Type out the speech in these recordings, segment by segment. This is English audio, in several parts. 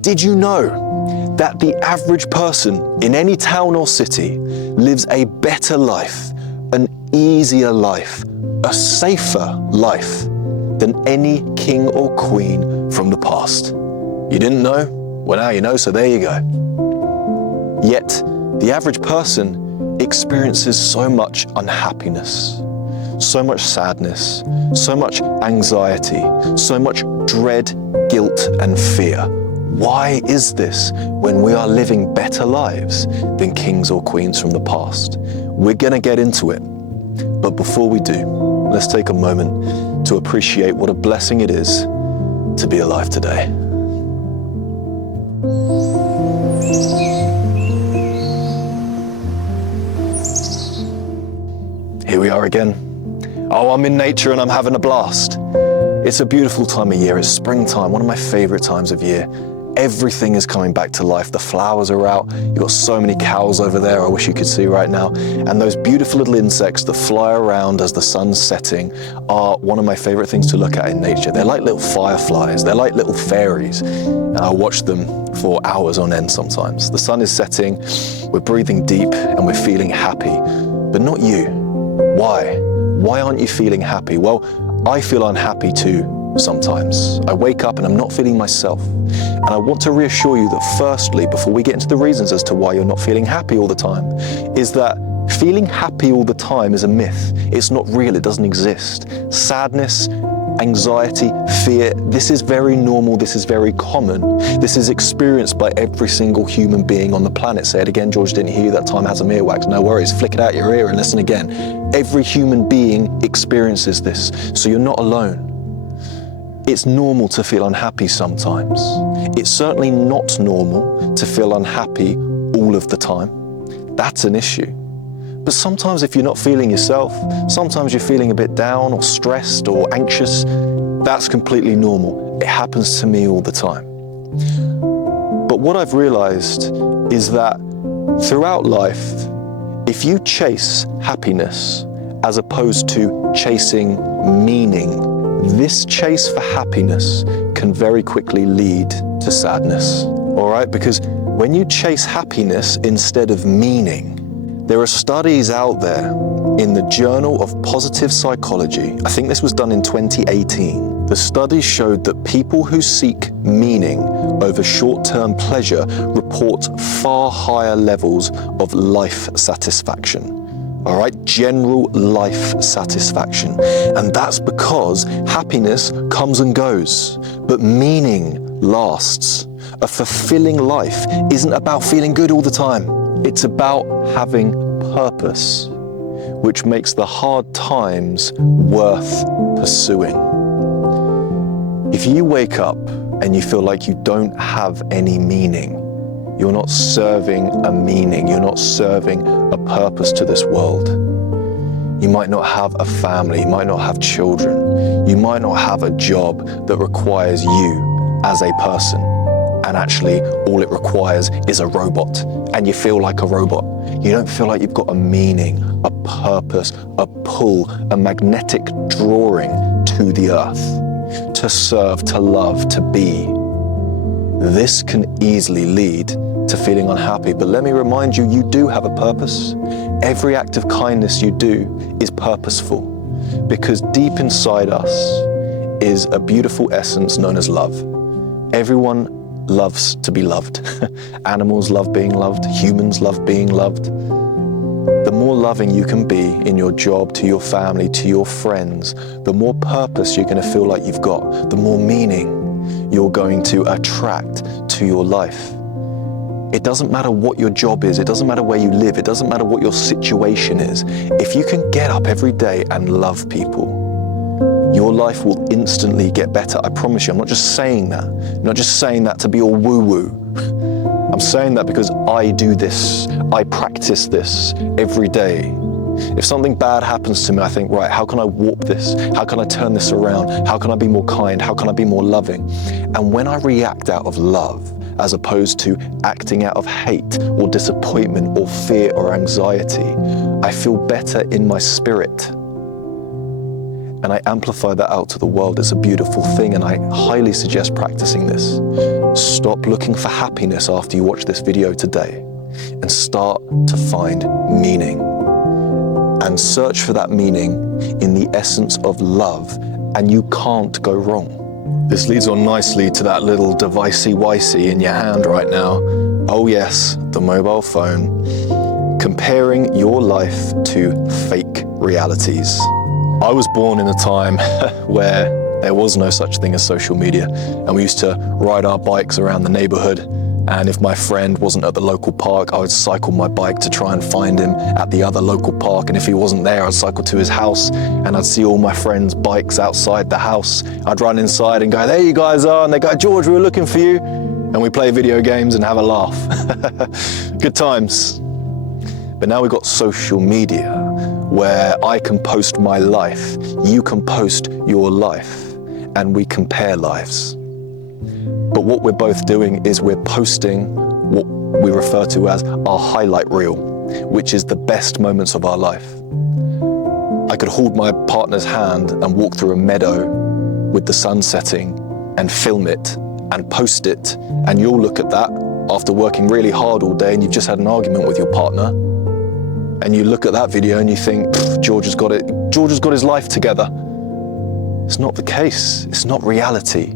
Did you know that the average person in any town or city lives a better life, an easier life, a safer life than any king or queen from the past? You didn't know? Well, now you know, so there you go. Yet, the average person experiences so much unhappiness, so much sadness, so much anxiety, so much dread, guilt, and fear. Why is this when we are living better lives than kings or queens from the past? We're going to get into it. But before we do, let's take a moment to appreciate what a blessing it is to be alive today. Here we are again. Oh, I'm in nature and I'm having a blast. It's a beautiful time of year. It's springtime, one of my favorite times of year. Everything is coming back to life. The flowers are out. You've got so many cows over there I wish you could see right now. And those beautiful little insects that fly around as the sun's setting are one of my favorite things to look at in nature. They're like little fireflies. They're like little fairies. And I watch them for hours on end sometimes. The sun is setting, we're breathing deep and we're feeling happy, but not you. Why? Why aren't you feeling happy? Well, I feel unhappy too. Sometimes I wake up and I'm not feeling myself. And I want to reassure you that firstly, before we get into the reasons as to why you're not feeling happy all the time, is that feeling happy all the time is a myth. It's not real, it doesn't exist. Sadness, anxiety, fear, this is very normal, this is very common. This is experienced by every single human being on the planet. Say it again, George, didn't hear you that time, had some earwax. No worries, flick it out your ear and listen again. Every human being experiences this, so you're not alone. It's normal to feel unhappy sometimes. It's certainly not normal to feel unhappy all of the time. That's an issue. But sometimes if you're not feeling yourself, sometimes you're feeling a bit down or stressed or anxious, that's completely normal. It happens to me all the time. But what I've realized is that throughout life, if you chase happiness as opposed to chasing meaning, this chase for happiness can very quickly lead to sadness, all right? Because when you chase happiness instead of meaning, there are studies out there in the Journal of Positive Psychology. I think this was done in 2018. The studies showed that people who seek meaning over short-term pleasure report far higher levels of life satisfaction. All right, general life satisfaction. And that's because happiness comes and goes, but meaning lasts. A fulfilling life isn't about feeling good all the time. It's about having purpose, which makes the hard times worth pursuing. If you wake up and you feel like you don't have any meaning, you're not serving a meaning, you're not serving a purpose to this world. You might not have a family, you might not have children, you might not have a job that requires you as a person. And actually, all it requires is a robot, and you feel like a robot. You don't feel like you've got a meaning, a purpose, a pull, a magnetic drawing to the earth, to serve, to love, to be. This can easily lead to feeling unhappy, but let me remind you, you do have a purpose. Every act of kindness you do is purposeful, because deep inside us is a beautiful essence known as love. Everyone loves to be loved. Animals love being loved, humans love being loved. The more loving you can be in your job, to your family, to your friends, the more purpose you're going to feel like you've got, the more meaning you're going to attract to your life. It doesn't matter what your job is, it doesn't matter where you live, it doesn't matter what your situation is. If you can get up every day and love people, your life will instantly get better. I promise you. I'm not just saying that. I'm not just saying that to be all woo-woo. I'm saying that because I do this. I practice this every day. If something bad happens to me, I think, right, how can I warp this? How can I turn this around? How can I be more kind? How can I be more loving? And when I react out of love, as opposed to acting out of hate or disappointment or fear or anxiety, I feel better in my spirit. And I amplify that out to the world. It's a beautiful thing, and I highly suggest practicing this. Stop looking for happiness after you watch this video today and start to find meaning. And search for that meaning in the essence of love, and you can't go wrong. This leads on nicely to that little devicey-wicey in your hand right now. Oh yes, the mobile phone. Comparing your life to fake realities. I was born in a time where there was no such thing as social media, and we used to ride our bikes around the neighborhood, and if my friend wasn't at the local park, I would cycle my bike to try and find him at the other local park, and if he wasn't there, I'd cycle to his house, and I'd see all my friends' bikes outside the house. I'd run inside and go, "There you guys are," and they go, "George, we were looking for you," and we play video games and have a laugh. Good times. But now we've got social media, where I can post my life, you can post your life, and we compare lives. But what we're both doing is we're posting what we refer to as our highlight reel, which is the best moments of our life. I could hold my partner's hand and walk through a meadow with the sun setting and film it and post it, and you'll look at that after working really hard all day and you've just had an argument with your partner, and you look at that video and you think, George has got it. George has got his life together. It's not the case. It's not reality.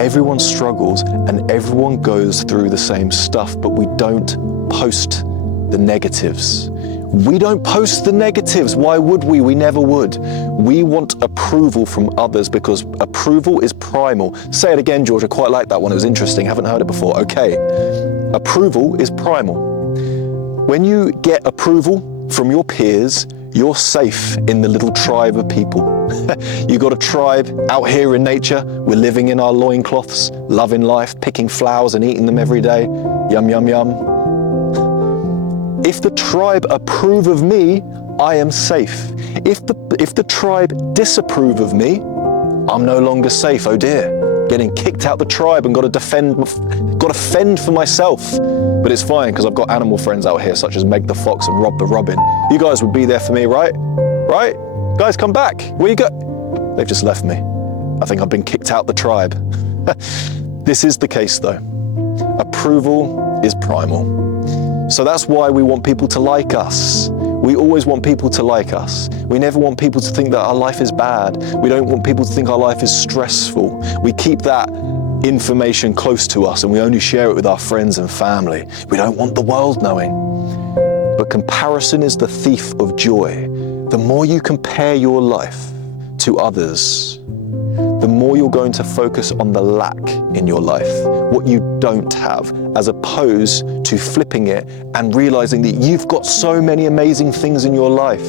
Everyone struggles and everyone goes through the same stuff, but we don't post the negatives. We don't post the negatives. Why would we? We never would. We want approval from others because approval is primal. Say it again, George. I quite like that one. It was interesting. Haven't heard it before. Okay. Approval is primal. When you get approval from your peers, you're safe in the little tribe of people. You got a tribe out here in nature. We're living in our loincloths, loving life, picking flowers and eating them every day. Yum, yum, yum. If the tribe approve of me, I am safe. If the tribe disapprove of me, I'm no longer safe. Oh dear. Getting kicked out the tribe and got to fend for myself. But it's fine because I've got animal friends out here such as Meg the Fox and Rob the Robin. You guys would be there for me, right? Right? Guys, come back. Where you go? They've just left me. I think I've been kicked out the tribe. This is the case though. Approval is primal. So that's why we want people to like us. We always want people to like us. We never want people to think that our life is bad. We don't want people to think our life is stressful. We keep that information close to us and we only share it with our friends and family. We don't want the world knowing. But comparison is the thief of joy. The more you compare your life to others, the more you're going to focus on the lack in your life, what you don't have, as opposed to flipping it and realizing that you've got so many amazing things in your life.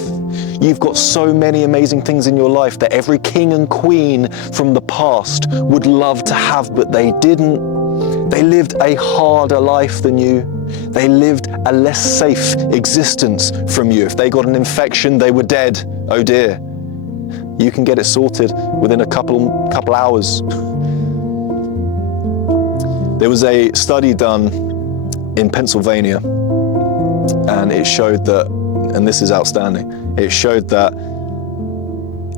You've got so many amazing things in your life that every king and queen from the past would love to have, but they didn't. They lived a harder life than you. They lived a less safe existence from you. If they got an infection, they were dead. Oh dear. You can get it sorted within a couple hours. There was a study done in Pennsylvania, and it showed that, and this is outstanding, it showed that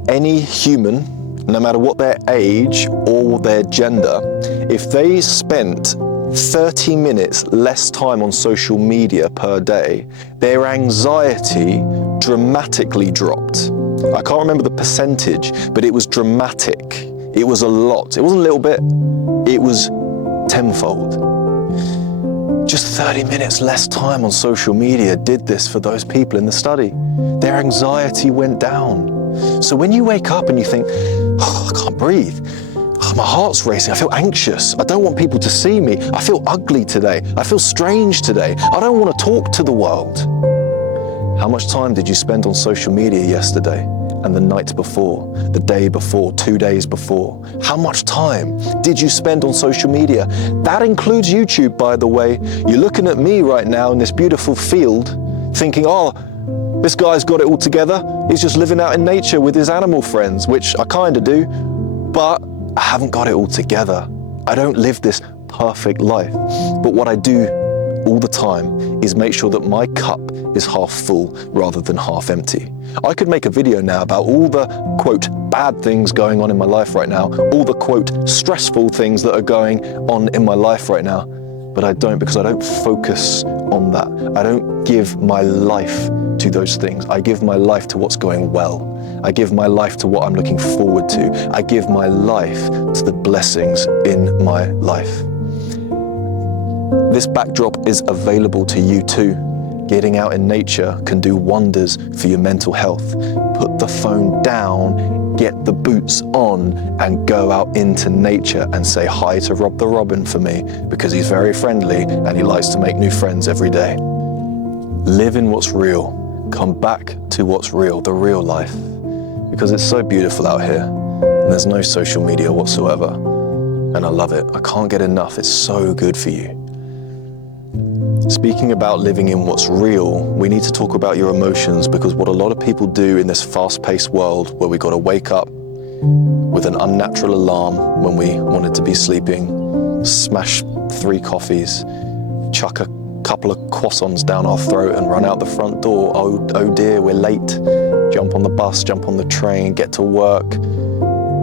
any human, no matter what their age or their gender, if they spent 30 minutes less time on social media per day, their anxiety dramatically dropped. I can't remember the percentage, but it was dramatic. It was a lot. It wasn't a little bit, it was tenfold. Just 30 minutes less time on social media did this for those people in the study. Their anxiety went down. So when you wake up and you think, oh, I can't breathe. Oh, my heart's racing. I feel anxious. I don't want people to see me. I feel ugly today. I feel strange today. I don't want to talk to the world. How much time did you spend on social media yesterday and the night before, the day before, 2 days before? How much time did you spend on social media? That includes YouTube, by the way. You're looking at me right now in this beautiful field thinking, oh, this guy's got it all together. He's just living out in nature with his animal friends, which I kind of do, but I haven't got it all together. I don't live this perfect life. But what I do all the time is make sure that my cup is half full rather than half empty. I could make a video now about all the, quote, bad things going on in my life right now, all the, quote, stressful things that are going on in my life right now, but I don't, because I don't focus on that. I don't give my life to those things. I give my life to what's going well. I give my life to what I'm looking forward to. I give my life to the blessings in my life. This backdrop is available to you too. Getting out in nature can do wonders for your mental health. Put the phone down, get the boots on, and go out into nature and say hi to Rob the Robin for me, because he's very friendly and he likes to make new friends every day. Live in what's real. Come back to what's real, the real life, because it's so beautiful out here and there's no social media whatsoever. And I love it. I can't get enough. It's so good for you. Speaking about living in what's real, we need to talk about your emotions, because what a lot of people do in this fast-paced world where we got to wake up with an unnatural alarm when we wanted to be sleeping, smash 3 coffees, chuck a couple of croissants down our throat and run out the front door. Oh dear, we're late. Jump on the bus, jump on the train, get to work,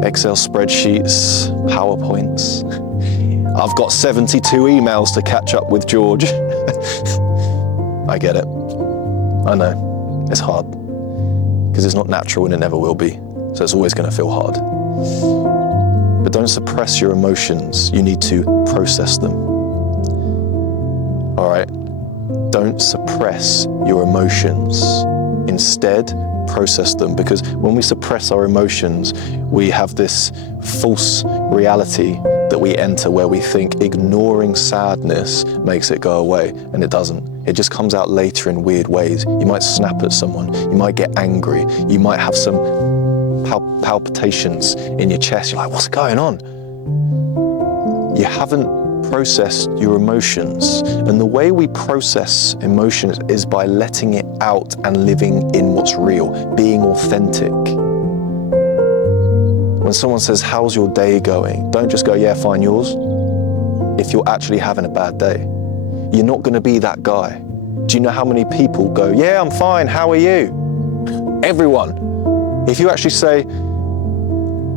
Excel spreadsheets, PowerPoints. I've got 72 emails to catch up with, George. I get it. I know. It's hard. Because it's not natural and it never will be. So it's always going to feel hard. But don't suppress your emotions. You need to process them. All right? Don't suppress your emotions. Instead, process them, because when we suppress our emotions, we have this false reality that we enter where we think ignoring sadness makes it go away, and it doesn't. It just comes out later in weird ways. You might snap at someone, you might get angry, you might have some palpitations in your chest. You're like, what's going on? You haven't processed your emotions. And the way we process emotions is by letting it out and living in what's real, being authentic. When someone says, how's your day going? Don't just go, yeah, fine, yours. If you're actually having a bad day, you're not going to be that guy. Do you know how many people go, yeah, I'm fine, how are you? Everyone. If you actually say,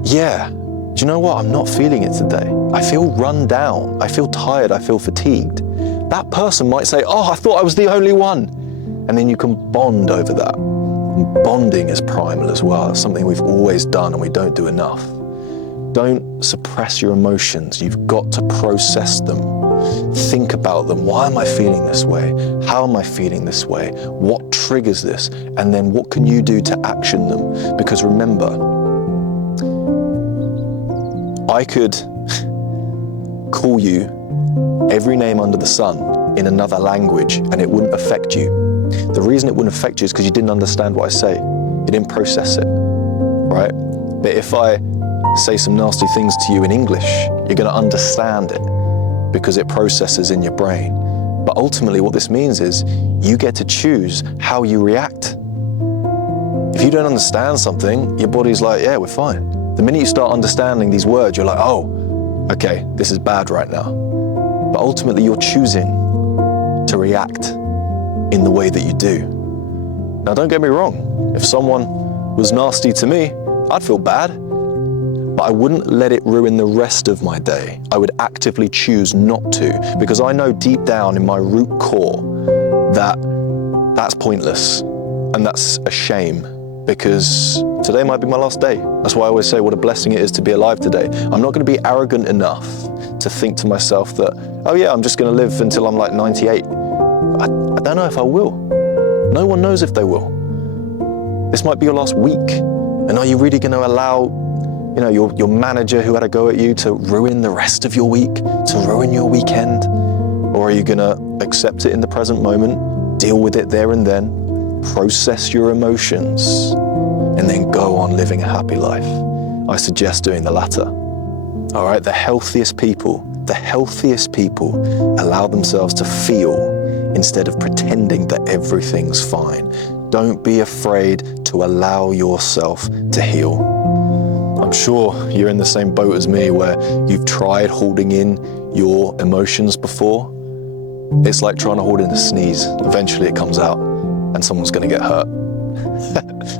yeah, do you know what? I'm not feeling it today. I feel run down. I feel tired. I feel fatigued. That person might say, oh, I thought I was the only one. And then you can bond over that. And bonding is primal as well. It's something we've always done and we don't do enough. Don't suppress your emotions. You've got to process them. Think about them. Why am I feeling this way? How am I feeling this way? What triggers this? And then what can you do to action them? Because remember, I could call you every name under the sun in another language and it wouldn't affect you. The reason it wouldn't affect you is because you didn't understand what I say. You didn't process it, right? But if I say some nasty things to you in English, you're going to understand it because it processes in your brain. But ultimately what this means is you get to choose how you react. If you don't understand something, your body's like, yeah, we're fine. The minute you start understanding these words, you're like, oh, okay, this is bad right now. But ultimately, you're choosing to react in the way that you do. Now, don't get me wrong. If someone was nasty to me, I'd feel bad, but I wouldn't let it ruin the rest of my day. I would actively choose not to, because I know deep down in my root core that that's pointless and that's a shame. Because today might be my last day. That's why I always say what a blessing it is to be alive today. I'm not going to be arrogant enough to think to myself that, oh yeah, I'm just going to live until I'm like 98. I don't know if I will. No one knows if they will. This might be your last week. And are you really going to allow, your manager who had a go at you to ruin the rest of your week, to ruin your weekend? Or are you going to accept it in the present moment, deal with it there and then, process your emotions, and then go on living a happy life? I suggest doing the latter. All right, the healthiest people allow themselves to feel instead of pretending that everything's fine. Don't be afraid to allow yourself to heal. I'm sure you're in the same boat as me where you've tried holding in your emotions before, It's like trying to hold in a sneeze. Eventually it comes out and someone's gonna get hurt.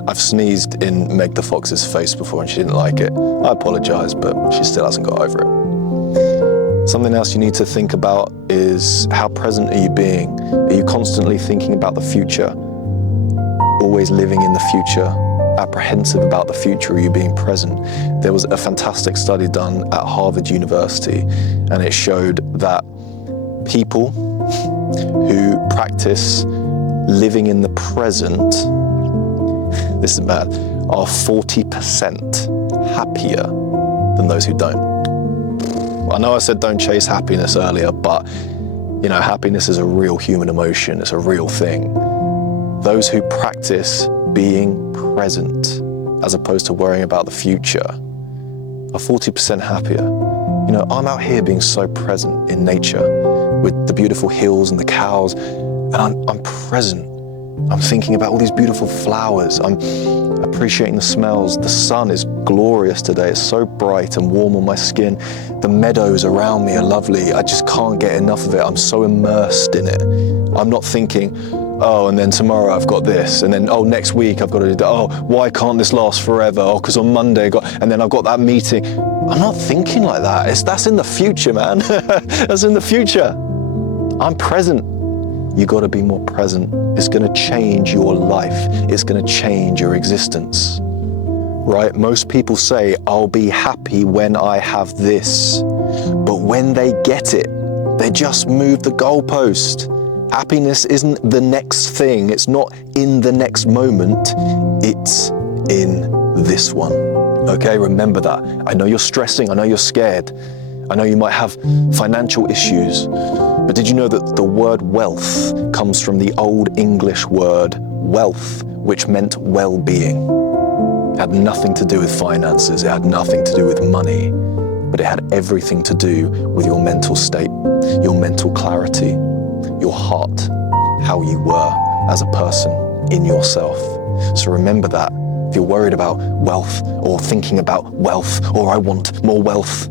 I've sneezed in Meg the Fox's face before and she didn't like it. I apologize, but she still hasn't got over it. Something else you need to think about is how present are you being? Are you constantly thinking about the future? Always living in the future? Apprehensive about the future? Are you being present? There was a fantastic study done at Harvard University and it showed that people who practice living in the present, this is mad, are 40% happier than those who don't. I know I said don't chase happiness earlier, but you know, happiness is a real human emotion. It's a real thing. Those who practice being present as opposed to worrying about the future are 40% happier. You know, I'm out here being so present in nature with the beautiful hills and the cows, and I'm present. I'm thinking about all these beautiful flowers. I'm appreciating the smells. The sun is glorious today. It's so bright and warm on my skin. The meadows around me are lovely. I just can't get enough of it. I'm so immersed in it. I'm not thinking, oh, and then tomorrow I've got this, and then, oh, next week I've got to do that. Oh, why can't this last forever? Oh, because on Monday and then I've got that meeting. I'm not thinking like that. That's in the future, man. That's in the future. I'm present. You got to be more present. It's going to change your life. It's going to change your existence, right? Most people say, I'll be happy when I have this. But when they get it, they just move the goalpost. Happiness isn't the next thing. It's not in the next moment. It's in this one. Okay, remember that. I know you're stressing. I know you're scared. I know you might have financial issues, but did you know that the word wealth comes from the Old English word wealth, which meant well-being? It had nothing to do with finances, it had nothing to do with money, but it had everything to do with your mental state, your mental clarity, your heart, how you were as a person in yourself. So remember that. If you're worried about wealth or thinking about wealth or I want more wealth,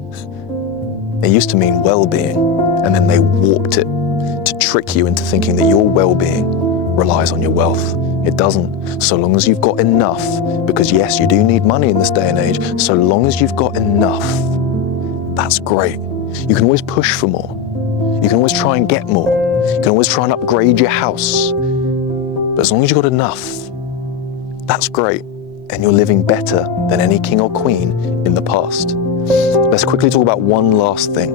it used to mean well-being, and then they warped it to trick you into thinking that your well-being relies on your wealth. It doesn't. So long as you've got enough, because yes, you do need money in this day and age, so long as you've got enough, that's great. You can always push for more. You can always try and get more. You can always try and upgrade your house. But as long as you've got enough, that's great. And you're living better than any king or queen in the past. Let's quickly talk about one last thing.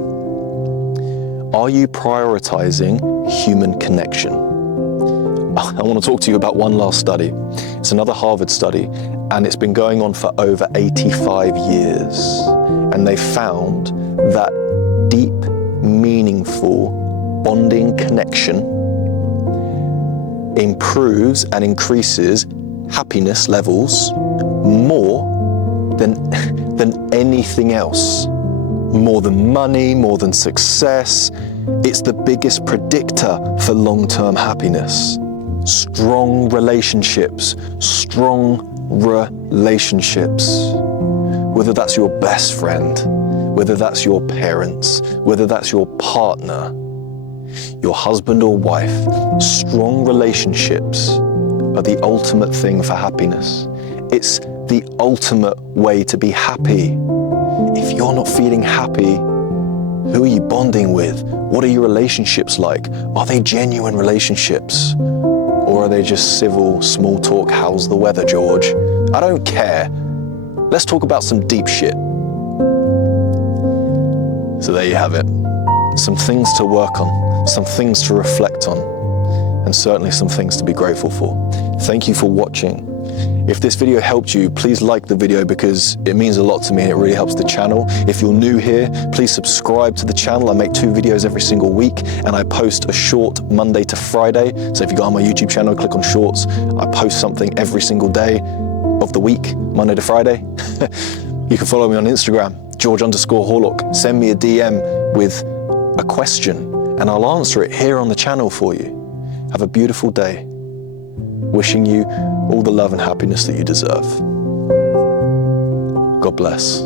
Are you prioritizing human connection? I want to talk to you about one last study. It's another Harvard study, and it's been going on for over 85 years. And they found that deep, meaningful bonding connection improves and increases happiness levels more than anything else. More than money, more than success. It's the biggest predictor for long-term happiness. Strong relationships. Whether that's your best friend, whether that's your parents, whether that's your partner, your husband or wife, strong relationships are the ultimate thing for happiness. It's the ultimate way to be happy. If you're not feeling happy, who are you bonding with? What are your relationships like? Are they genuine relationships? Or are they just civil, small talk, how's the weather, George? I don't care. Let's talk about some deep shit. So there you have it. Some things to work on, some things to reflect on, and certainly some things to be grateful for. Thank you for watching. If this video helped you, please like the video because it means a lot to me and it really helps the channel. If you're new here, please subscribe to the channel. I make 2 videos every single week and I post a short Monday to Friday. So if you go on my YouTube channel, click on shorts, I post something every single day of the week, Monday to Friday. You can follow me on Instagram, George_Horlock. Send me a DM with a question and I'll answer it here on the channel for you. Have a beautiful day. Wishing you all the love and happiness that you deserve. God bless.